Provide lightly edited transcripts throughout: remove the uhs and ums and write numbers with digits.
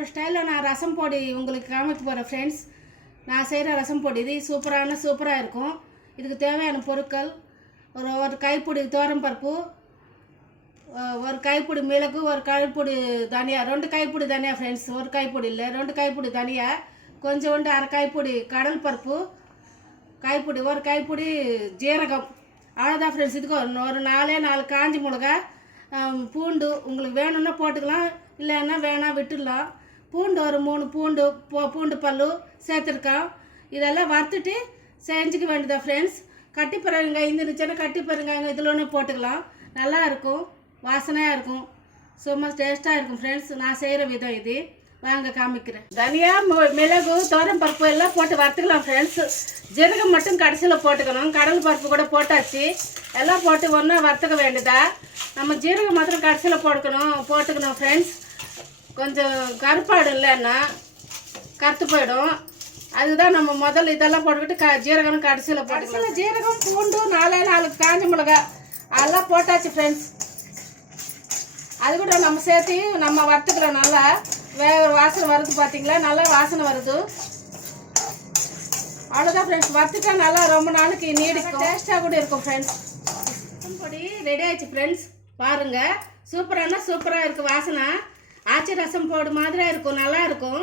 என்னோடய ஸ்டைலில் நான் ரசம் பொடி உங்களுக்கு காமிக்க போகிறேன் ஃப்ரெண்ட்ஸ். நான் செய்கிற ரசம் பொடி இது சூப்பராக இருக்கும். இதுக்கு தேவையான பொருட்கள் ஒரு கைப்பிடி பருப்பு, ஒரு கைப்பிடி மிளகு, ஒரு கைப்பிடி தனியா, 2 கைப்பிடி தனியா ஃப்ரெண்ட்ஸ். ஒரு கைப்பிடி இல்லை, 2 கைப்பிடி தனியா, கொஞ்சோண்டு அரை கைப்பிடி கடல் பருப்பு, ஒரு கைப்பிடி ஜீரகம். அவ்வளோதான் ஃப்ரெண்ட்ஸ். இதுக்கு ஒரு 4 காஞ்சி மிளகா, பூண்டு உங்களுக்கு வேணும்னா போட்டுக்கலாம், இல்லைன்னா வேணாம் விட்டுடலாம். பூண்டு ஒரு 3 பூண்டு பல்லு சேர்த்துருக்கோம். இதெல்லாம் வறுத்துட்டு செஞ்சுக்க வேண்டியதா ஃப்ரெண்ட்ஸ். கட்டி பெருங்காயம் இருந்துச்சுன்னா கட்டி பெருங்காயம் இதில் ஒன்று போட்டுக்கலாம். நல்லா இருக்கும், வாசனையாக இருக்கும், சும்மா டேஸ்ட்டாக இருக்கும் ஃப்ரெண்ட்ஸ். நான் செய்கிற விதம் இது வாங்க காமிக்கிறேன். தனியா, மிளகு, பருப்பு எல்லாம் போட்டு வறுத்துக்கலாம் ஃப்ரெண்ட்ஸ். ஜீரகம் மட்டும் கடைசியில் போட்டுக்கணும். கடல் பருப்பு கூட போட்டாச்சு. எல்லாம் போட்டு ஒன்றா வறுத்துக்க வேண்டியதா. நம்ம ஜீரகம் மாத்திரம் கடைசியில் போட்டுக்கணும் ஃப்ரெண்ட்ஸ். கொஞ்சம் கருப்பாடு இல்லைன்னா கருத்து போயிடும். அதுதான் நம்ம முதல்ல இதெல்லாம் போட்டுக்கிட்டு ஜீரகம் கடைசியில் போட்டுக்கலாம். ஜீரகம், பூண்டு, 4 காஞ்ச மிளகா அதெல்லாம் போட்டாச்சு ஃப்ரெண்ட்ஸ். அது கூட நம்ம சேர்த்து நம்ம வறுத்துக்கலாம். நல்லா வாசனை வருது பார்த்தீங்களா? நல்லா வாசனை வருது. அவ்வளோதான் ஃப்ரெண்ட்ஸ். வறுத்துட்டா நல்லா ரொம்ப நாளைக்கு நீடிக்கும், டேஸ்ட்டாக கூட இருக்கும் ஃப்ரெண்ட்ஸ். பொடி ரெடி ஆயிடுச்சு ஃப்ரெண்ட்ஸ். பாருங்கள், சூப்பராக இருக்குது. வாசனை ஆச்சி ரசம் பொடி மாதிரியாக இருக்கும். நல்லா இருக்கும்,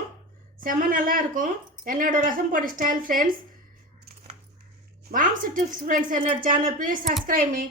செம்ம நல்லா இருக்கும். என்னோடய ரசம் பொடி style friends. Moms tips friends. என்னோட சேனல் ப்ளீஸ் சப்ஸ்கிரைப் மீ.